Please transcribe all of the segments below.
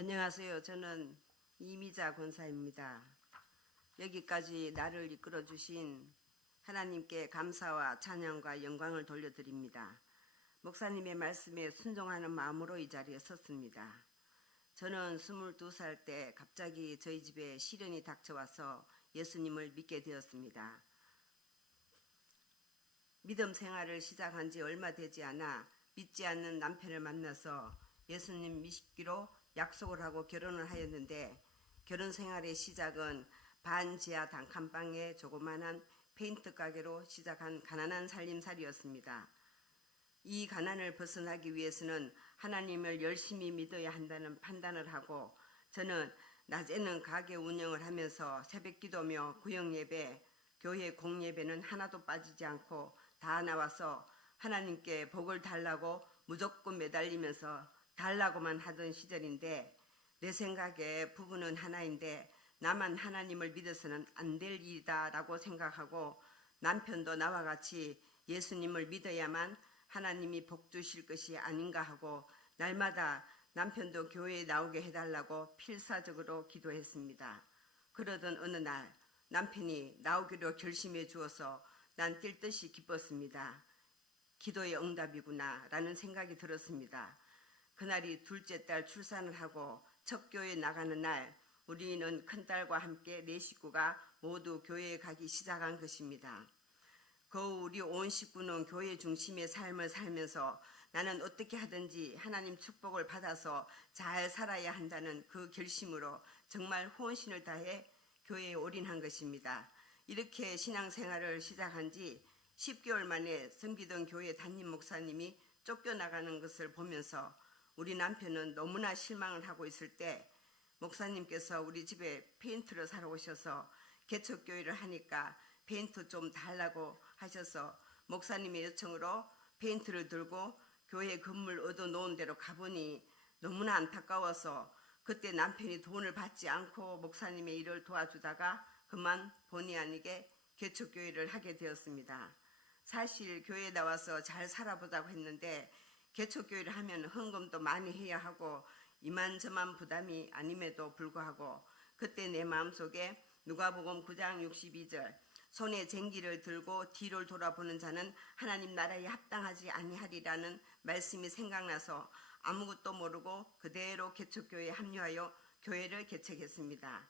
안녕하세요. 저는 이미자 권사입니다. 여기까지 나를 이끌어 주신 하나님께 감사와 찬양과 영광을 돌려드립니다. 목사님의 말씀에 순종하는 마음으로 이 자리에 섰습니다. 저는 22살 때 갑자기 저희 집에 시련이 닥쳐와서 예수님을 믿게 되었습니다. 믿음 생활을 시작한 지 얼마 되지 않아 믿지 않는 남편을 만나서 예수님 믿기로 약속을 하고 결혼을 하였는데, 결혼 생활의 시작은 반지하 단칸방의 조그만한 페인트 가게로 시작한 가난한 살림살이였습니다. 이 가난을 벗어나기 위해서는 하나님을 열심히 믿어야 한다는 판단을 하고, 저는 낮에는 가게 운영을 하면서 새벽기도며 구역예배, 교회 공예배는 하나도 빠지지 않고 다 나와서 하나님께 복을 달라고 무조건 매달리면서 달라고만 하던 시절인데, 내 생각에 부부는 하나인데 나만 하나님을 믿어서는 안 될 일이다 라고 생각하고, 남편도 나와 같이 예수님을 믿어야만 하나님이 복 주실 것이 아닌가 하고 날마다 남편도 교회에 나오게 해달라고 필사적으로 기도했습니다. 그러던 어느 날 남편이 나오기로 결심해 주어서 난 뛸 듯이 기뻤습니다. 기도의 응답이구나 라는 생각이 들었습니다. 그날이 둘째 딸 출산을 하고 첫 교회에 나가는 날, 우리는 큰딸과 함께 네 식구가 모두 교회에 가기 시작한 것입니다. 우리 온 식구는 교회 중심의 삶을 살면서 나는 어떻게 하든지 하나님 축복을 받아서 잘 살아야 한다는 그 결심으로 정말 혼신을 다해 교회에 올인한 것입니다. 이렇게 신앙생활을 시작한 지 10개월 만에 섬기던 교회 담임 목사님이 쫓겨나가는 것을 보면서 우리 남편은 너무나 실망을 하고 있을 때, 목사님께서 우리 집에 페인트를 사러 오셔서 개척교회를 하니까 페인트 좀 달라고 하셔서 목사님의 요청으로 페인트를 들고 교회 건물 얻어놓은 데로 가보니 너무나 안타까워서 그때 남편이 돈을 받지 않고 목사님의 일을 도와주다가 그만 본의 아니게 개척교회를 하게 되었습니다. 사실 교회에 나와서 잘 살아보자고 했는데 개척교회를 하면 헌금도 많이 해야 하고 이만저만 부담이 아님에도 불구하고, 그때 내 마음속에 누가복음 9장 62절 손에 쟁기를 들고 뒤를 돌아보는 자는 하나님 나라에 합당하지 아니하리라는 말씀이 생각나서 아무것도 모르고 그대로 개척교회에 합류하여 교회를 개척했습니다.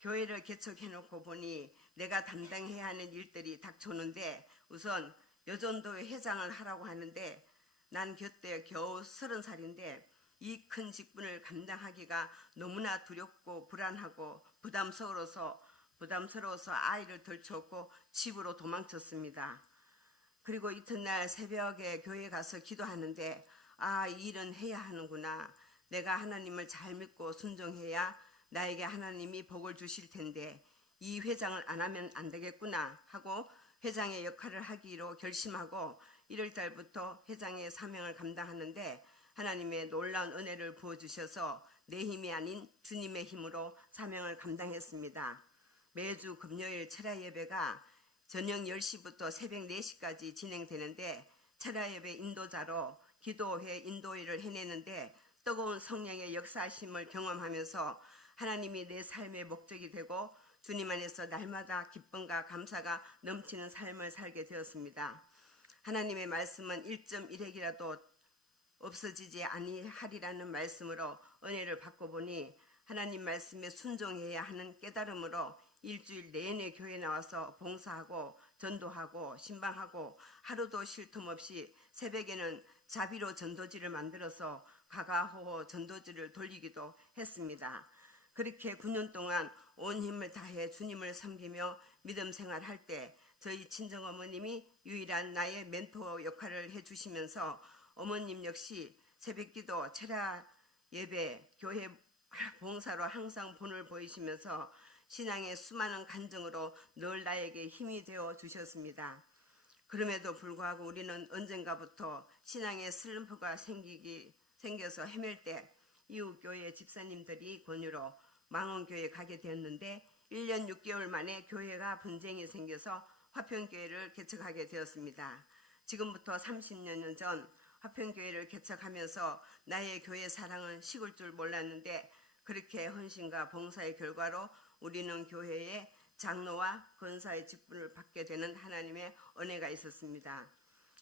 교회를 개척해놓고 보니 내가 담당해야 하는 일들이 닥쳐오는데, 우선 여전도회 회장을 하라고 하는데 난 그때 겨우 30살인데 이 큰 직분을 감당하기가 너무나 두렵고 불안하고 부담스러워서 아이를 들쳐오고 집으로 도망쳤습니다. 그리고 이튿날 새벽에 교회 가서 기도하는데, 이 일은 해야 하는구나. 내가 하나님을 잘 믿고 순종해야 나에게 하나님이 복을 주실 텐데 이 회장을 안 하면 안 되겠구나 하고 회장의 역할을 하기로 결심하고 1월달부터 회장의 사명을 감당하는데, 하나님의 놀라운 은혜를 부어주셔서 내 힘이 아닌 주님의 힘으로 사명을 감당했습니다. 매주 금요일 철야 예배가 저녁 10시부터 새벽 4시까지 진행되는데, 철야 예배 인도자로 기도회 인도일을 해내는데 뜨거운 성령의 역사하심을 경험하면서 하나님이 내 삶의 목적이 되고 주님 안에서 날마다 기쁨과 감사가 넘치는 삶을 살게 되었습니다. 하나님의 말씀은 1.1핵이라도 없어지지 아니하리라는 말씀으로 은혜를 받고 보니 하나님 말씀에 순종해야 하는 깨달음으로 일주일 내내 교회 나와서 봉사하고 전도하고 신방하고 하루도 쉴 틈 없이 새벽에는 자비로 전도지를 만들어서 가가호호 전도지를 돌리기도 했습니다. 그렇게 9년 동안 온 힘을 다해 주님을 섬기며 믿음 생활할 때 저희 친정어머님이 유일한 나의 멘토 역할을 해주시면서 어머님 역시 새벽기도, 철야 예배, 교회 봉사로 항상 본을 보이시면서 신앙의 수많은 간증으로 늘 나에게 힘이 되어 주셨습니다. 그럼에도 불구하고 우리는 언젠가부터 신앙의 슬럼프가 생겨서 헤맬 때 이웃교회 집사님들이 권유로 망원교회에 가게 되었는데 1년 6개월 만에 교회가 분쟁이 생겨서 화평교회를 개척하게 되었습니다. 지금부터 30년 전 화평교회를 개척하면서 나의 교회 사랑은 식을 줄 몰랐는데 그렇게 헌신과 봉사의 결과로 우리는 교회의 장로와 권사의 직분을 받게 되는 하나님의 은혜가 있었습니다.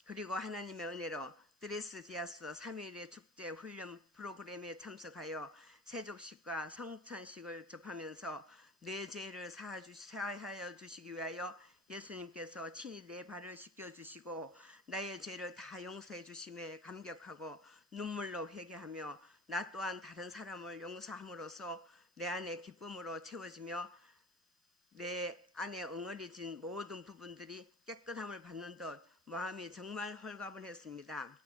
그리고 하나님의 은혜로 드레스 디아스 3일의 축제 훈련 프로그램에 참석하여 세족식과 성찬식을 접하면서 내 죄를 사하여 주시기 위하여 예수님께서 친히 내 발을 씻겨주시고 나의 죄를 다 용서해 주심에 감격하고 눈물로 회개하며 나 또한 다른 사람을 용서함으로써 내 안에 기쁨으로 채워지며 내 안에 엉어리진 모든 부분들이 깨끗함을 받는 듯 마음이 정말 홀가분했습니다.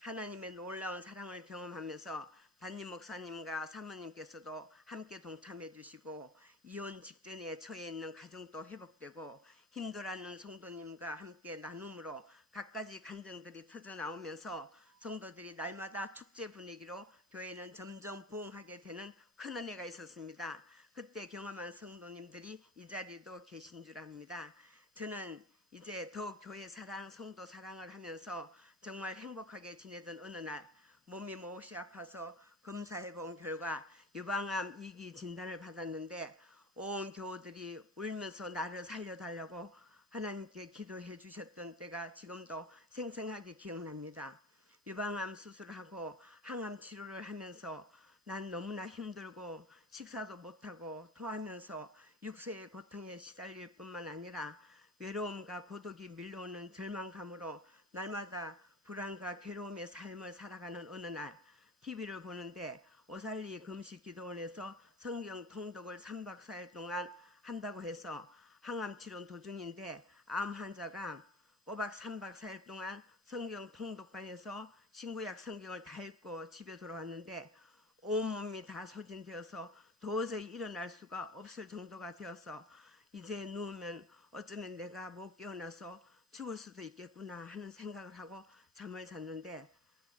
하나님의 놀라운 사랑을 경험하면서 담임 목사님과 사모님께서도 함께 동참해 주시고 이혼 직전에 처해 있는 가정도 회복되고 힘들어하는 성도님과 함께 나눔으로 갖가지 간증들이 터져 나오면서 성도들이 날마다 축제 분위기로 교회는 점점 부흥하게 되는 큰 은혜가 있었습니다. 그때 경험한 성도님들이 이 자리에도 계신 줄 압니다. 저는 이제 더욱 교회 사랑, 성도 사랑을 하면서 정말 행복하게 지내던 어느 날 몸이 몹시 아파서 검사해 본 결과 유방암 2기 진단을 받았는데 온 교우들이 울면서 나를 살려달라고 하나님께 기도해 주셨던 때가 지금도 생생하게 기억납니다. 유방암 수술하고 항암 치료를 하면서 난 너무나 힘들고 식사도 못하고 토하면서 육체의 고통에 시달릴 뿐만 아니라 외로움과 고독이 밀려오는 절망감으로 날마다 불안과 괴로움의 삶을 살아가는 어느 날 TV를 보는데 오살리 금식기도원에서 성경 통독을 3박 4일 동안 한다고 해서 항암치료 도중인데 암 환자가 꼬박 3박 4일 동안 성경 통독반에서 신구약 성경을 다 읽고 집에 돌아왔는데 온몸이 다 소진되어서 도저히 일어날 수가 없을 정도가 되어서 이제 누우면 어쩌면 내가 못 깨어나서 죽을 수도 있겠구나 하는 생각을 하고 잠을 잤는데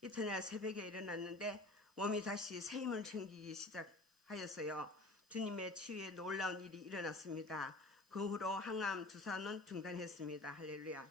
이튿날 새벽에 일어났는데 몸이 다시 새 힘을 챙기기 시작하였어요. 주님의 치유에 놀라운 일이 일어났습니다. 그 후로 항암 주사는 중단했습니다. 할렐루야.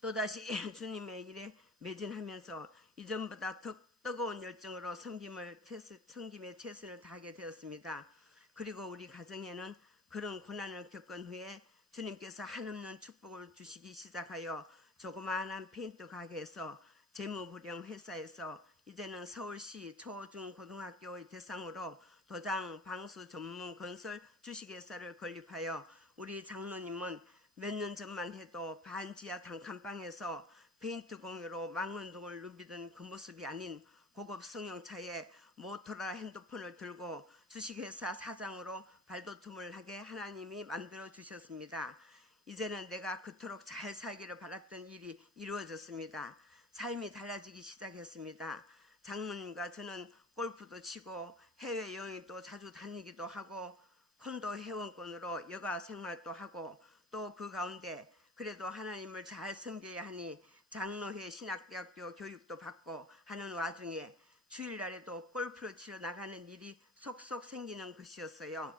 또다시 주님의 일에 매진하면서 이전보다 더 뜨거운 열정으로 섬김의 최선을 다하게 되었습니다. 그리고 우리 가정에는 그런 고난을 겪은 후에 주님께서 한없는 축복을 주시기 시작하여 조그마한 페인트 가게에서 재무불량 회사에서 이제는 서울시 초중고등학교의 대상으로 도장 방수 전문 건설 주식회사를 건립하여 우리 장로님은 몇 년 전만 해도 반지하 단칸방에서 페인트 공유로 망원동을 누비던 그 모습이 아닌 고급 승용차에 모토라 핸드폰을 들고 주식회사 사장으로 발돋움을 하게 하나님이 만들어 주셨습니다. 이제는 내가 그토록 잘 살기를 바랐던 일이 이루어졌습니다. 삶이 달라지기 시작했습니다. 장모님과 저는 골프도 치고 해외여행도 자주 다니기도 하고 콘도 회원권으로 여가 생활도 하고 또 그 가운데 그래도 하나님을 잘 섬겨야 하니 장로회 신학대학교 교육도 받고 하는 와중에 주일날에도 골프를 치러 나가는 일이 속속 생기는 것이었어요.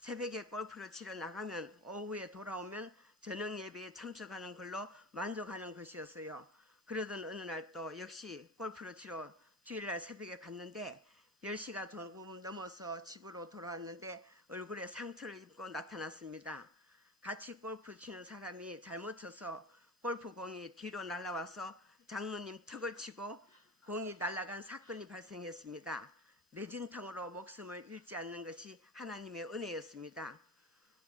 새벽에 골프를 치러 나가면 오후에 돌아오면 저녁 예배에 참석하는 걸로 만족하는 것이었어요. 그러던 어느 날 또 역시 골프를 치러 주일날 새벽에 갔는데 10시가 조금 넘어서 집으로 돌아왔는데 얼굴에 상처를 입고 나타났습니다. 같이 골프 치는 사람이 잘못 쳐서 골프공이 뒤로 날아와서 장로님 턱을 치고 공이 날아간 사건이 발생했습니다. 내진탕으로 목숨을 잃지 않는 것이 하나님의 은혜였습니다.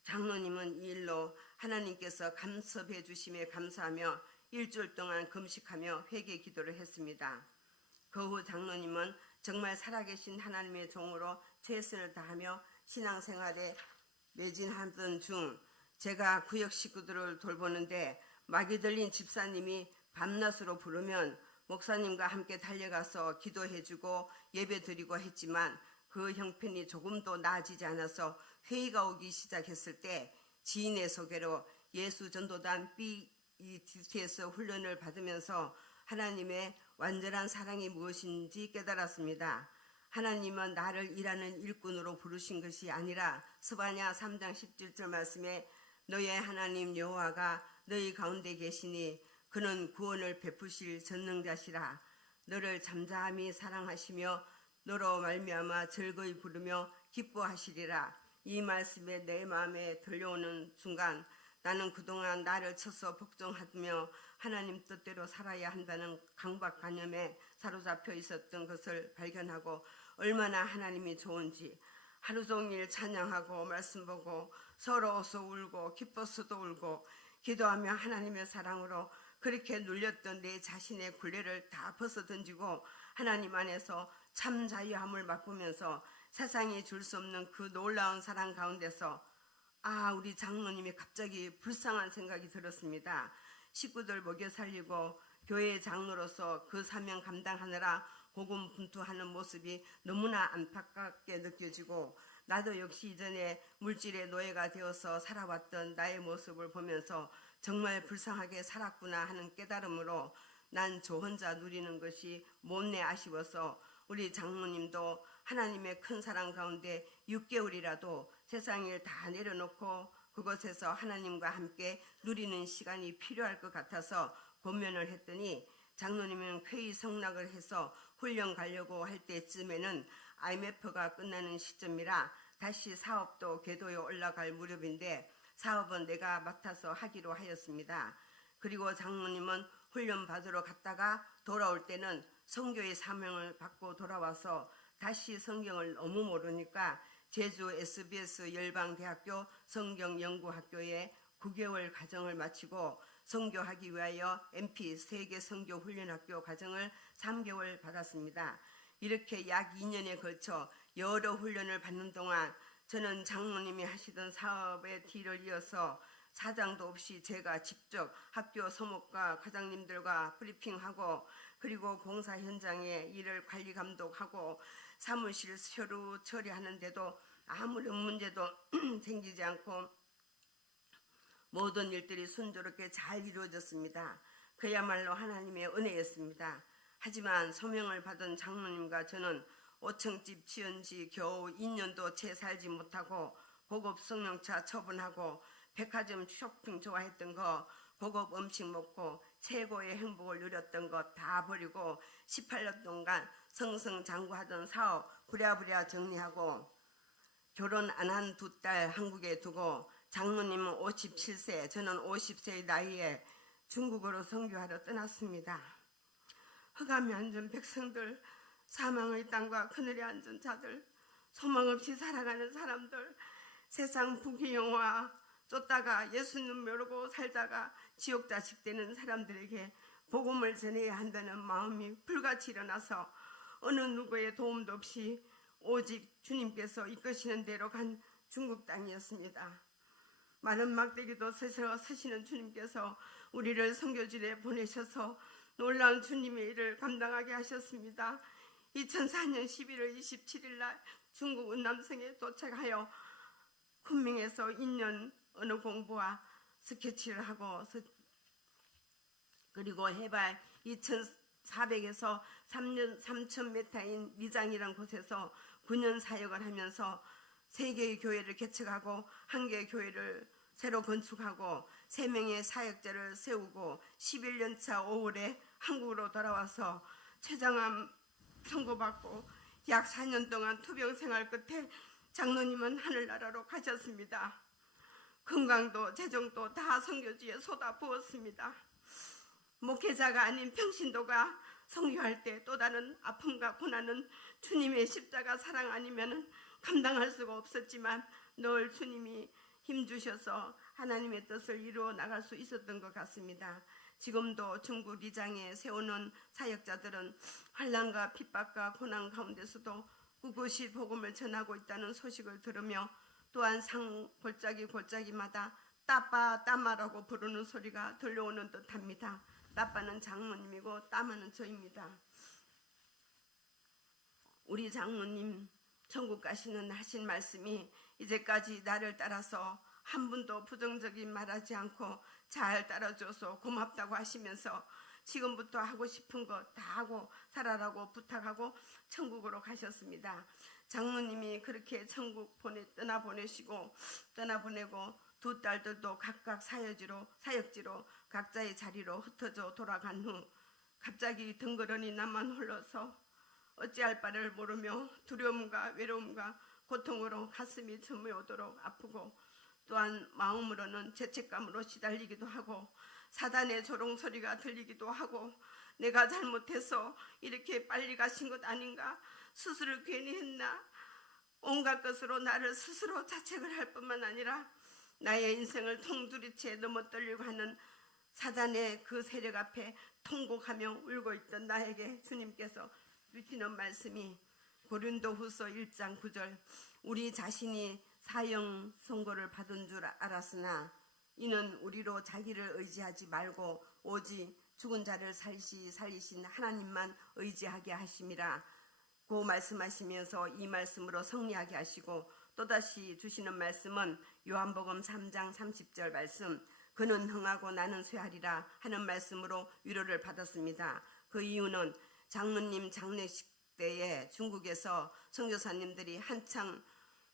장로님은 이 일로 하나님께서 간섭해 주심에 감사하며 일주일 동안 금식하며 회개 기도를 했습니다. 그 후 장로님은 정말 살아계신 하나님의 종으로 최선을 다하며 신앙생활에 매진하던 중 제가 구역 식구들을 돌보는데 막이 들린 집사님이 밤낮으로 부르면 목사님과 함께 달려가서 기도해주고 예배드리고 했지만 그 형편이 조금도 나아지지 않아서 회의가 오기 시작했을 때 지인의 소개로 예수전도단 BETS 훈련을 받으면서 하나님의 완전한 사랑이 무엇인지 깨달았습니다. 하나님은 나를 일하는 일꾼으로 부르신 것이 아니라 스바냐 3장 17절 말씀에 너의 하나님 여호와가 너희 가운데 계시니 그는 구원을 베푸실 전능자시라. 너를 잠잠히 사랑하시며 너로 말미암아 즐거이 부르며 기뻐하시리라. 이 말씀에 내 마음에 들려오는 순간 나는 그동안 나를 쳐서 복종하며 하나님 뜻대로 살아야 한다는 강박관념에 사로잡혀 있었던 것을 발견하고 얼마나 하나님이 좋은지 하루 종일 찬양하고 말씀 보고 서러워서 울고 기뻐서도 울고 기도하며 하나님의 사랑으로 그렇게 눌렸던 내 자신의 굴레를 다 벗어던지고 하나님 안에서 참 자유함을 맛보면서 세상이 줄 수 없는 그 놀라운 사랑 가운데서 우리 장로님이 갑자기 불쌍한 생각이 들었습니다. 식구들 먹여 살리고 교회의 장로로서 그 사명 감당하느라 고군분투하는 모습이 너무나 안타깝게 느껴지고 나도 역시 이전에 물질의 노예가 되어서 살아왔던 나의 모습을 보면서 정말 불쌍하게 살았구나 하는 깨달음으로 난 저 혼자 누리는 것이 못내 아쉬워서 우리 장모님도 하나님의 큰 사랑 가운데 6개월이라도 세상 일 다 내려놓고 그곳에서 하나님과 함께 누리는 시간이 필요할 것 같아서 권면을 했더니 장로님은 쾌히 성락을 해서 훈련 가려고 할 때쯤에는 IMF가 끝나는 시점이라 다시 사업도 궤도에 올라갈 무렵인데 사업은 내가 맡아서 하기로 하였습니다. 그리고 장로님은 훈련 받으러 갔다가 돌아올 때는 선교의 사명을 받고 돌아와서 다시 성경을 너무 모르니까 제주 SBS 열방대학교 성경연구학교에 9개월 과정을 마치고 선교하기 위하여 MP 세계선교훈련학교 과정을 3개월 받았습니다. 이렇게 약 2년에 걸쳐 여러 훈련을 받는 동안 저는 장로님이 하시던 사업의 뒤를 이어서 사장도 없이 제가 직접 학교 서목과 과장님들과 브리핑하고 그리고 공사 현장에 일을 관리 감독하고 사무실 서류 처리하는데도 아무런 문제도 생기지 않고 모든 일들이 순조롭게 잘 이루어졌습니다. 그야말로 하나님의 은혜였습니다. 하지만 소명을 받은 장로님과 저는 5층집 지은 지 겨우 2년도 채 살지 못하고 고급 승용차 처분하고 백화점 쇼핑 좋아했던 거 고급 음식 먹고 최고의 행복을 누렸던 것 다 버리고 18년 동안 승승장구하던 사업 부랴부랴 정리하고 결혼 안 한 2딸 한국에 두고 장로님은 57세 저는 50세의 나이에 중국으로 선교하러 떠났습니다. 흑암에 앉은 백성들, 사망의 땅과 그늘에 앉은 자들, 소망 없이 살아가는 사람들, 세상 부귀영화 쫓다가 예수님 모르고 살다가 지옥 자식 되는 사람들에게 복음을 전해야 한다는 마음이 불같이 일어나서 어느 누구의 도움도 없이 오직 주님께서 이끄시는 대로 간 중국 땅이었습니다. 마른 막대기도 서시는 주님께서 우리를 선교지에 보내셔서 놀라운 주님의 일을 감당하게 하셨습니다. 2004년 11월 27일 날 중국 은남성에 도착하여 쿤밍에서 2년 언어 공부와 스케치를 하고 그리고 해발 2,400에서 3,000m인 리장이라는 곳에서 9년 사역을 하면서 3개의 교회를 개척하고 1개의 교회를 새로 건축하고 3명의 사역자를 세우고 11년차 5월에 한국으로 돌아와서 최장암 선고받고 약 4년 동안 투병 생활 끝에 장로님은 하늘나라로 가셨습니다. 건강도 재정도 다 선교지에 쏟아부었습니다. 목회자가 아닌 평신도가 선교할 때 또 다른 아픔과 고난은 주님의 십자가 사랑 아니면 감당할 수가 없었지만 늘 주님이 힘주셔서 하나님의 뜻을 이루어 나갈 수 있었던 것 같습니다. 지금도 중국 리장에 세우는 사역자들은 환난과 핍박과 고난 가운데서도 꿋꿋이 복음을 전하고 있다는 소식을 들으며 또한 산 골짜기마다 따빠 따마라고 부르는 소리가 들려오는 듯합니다. 따빠는 장모님이고 따마는 저입니다. 우리 장모님 천국 가시는 하신 말씀이 이제까지 나를 따라서 한 분도 부정적인 말하지 않고 잘 따라줘서 고맙다고 하시면서 지금부터 하고 싶은 거 다 하고 살아라고 부탁하고 천국으로 가셨습니다. 장모님이 그렇게 천국 떠나보내고 2딸들도 각각 사역지로 각자의 자리로 흩어져 돌아간 후 갑자기 덩그러니 나만 홀로서 어찌할 바를 모르며 두려움과 외로움과 고통으로 가슴이 저며 오도록 아프고 또한 마음으로는 죄책감으로 시달리기도 하고 사단의 조롱소리가 들리기도 하고 내가 잘못해서 이렇게 빨리 가신 것 아닌가, 수술을 괜히 했나, 온갖 것으로 나를 스스로 자책을 할 뿐만 아니라 나의 인생을 통두리째 넘어뜨리려고 하는 사단의 그 세력 앞에 통곡하며 울고 있던 나에게 주님께서 주시는 말씀이 고린도후서 1장 9절, 우리 자신이 사형 선고를 받은 줄 알았으나 이는 우리로 자기를 의지하지 말고 오직 죽은 자를 살리신 하나님만 의지하게 하심이라 고 말씀하시면서 이 말씀으로 성리하게 하시고, 또다시 주시는 말씀은 요한복음 3장 30절 말씀, 그는 흥하고 나는 쇠하리라 하는 말씀으로 위로를 받았습니다. 그 이유는 장로님 장례식 때에 중국에서 선교사님들이 한창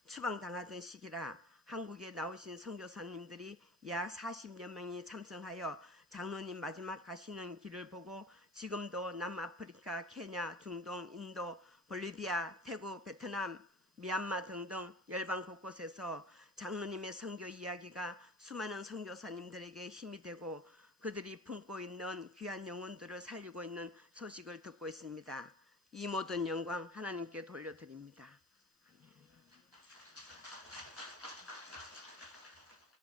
추방당하던 시기라 한국에 나오신 선교사님들이 약 40여 명이 참석하여 장로님 마지막 가시는 길을 보고 지금도 남아프리카, 케냐, 중동, 인도, 볼리비아, 태국, 베트남, 미얀마 등등 열방 곳곳에서 장로님의 선교 이야기가 수많은 선교사님들에게 힘이 되고 그들이 품고 있는 귀한 영혼들을 살리고 있는 소식을 듣고 있습니다. 이 모든 영광 하나님께 돌려드립니다.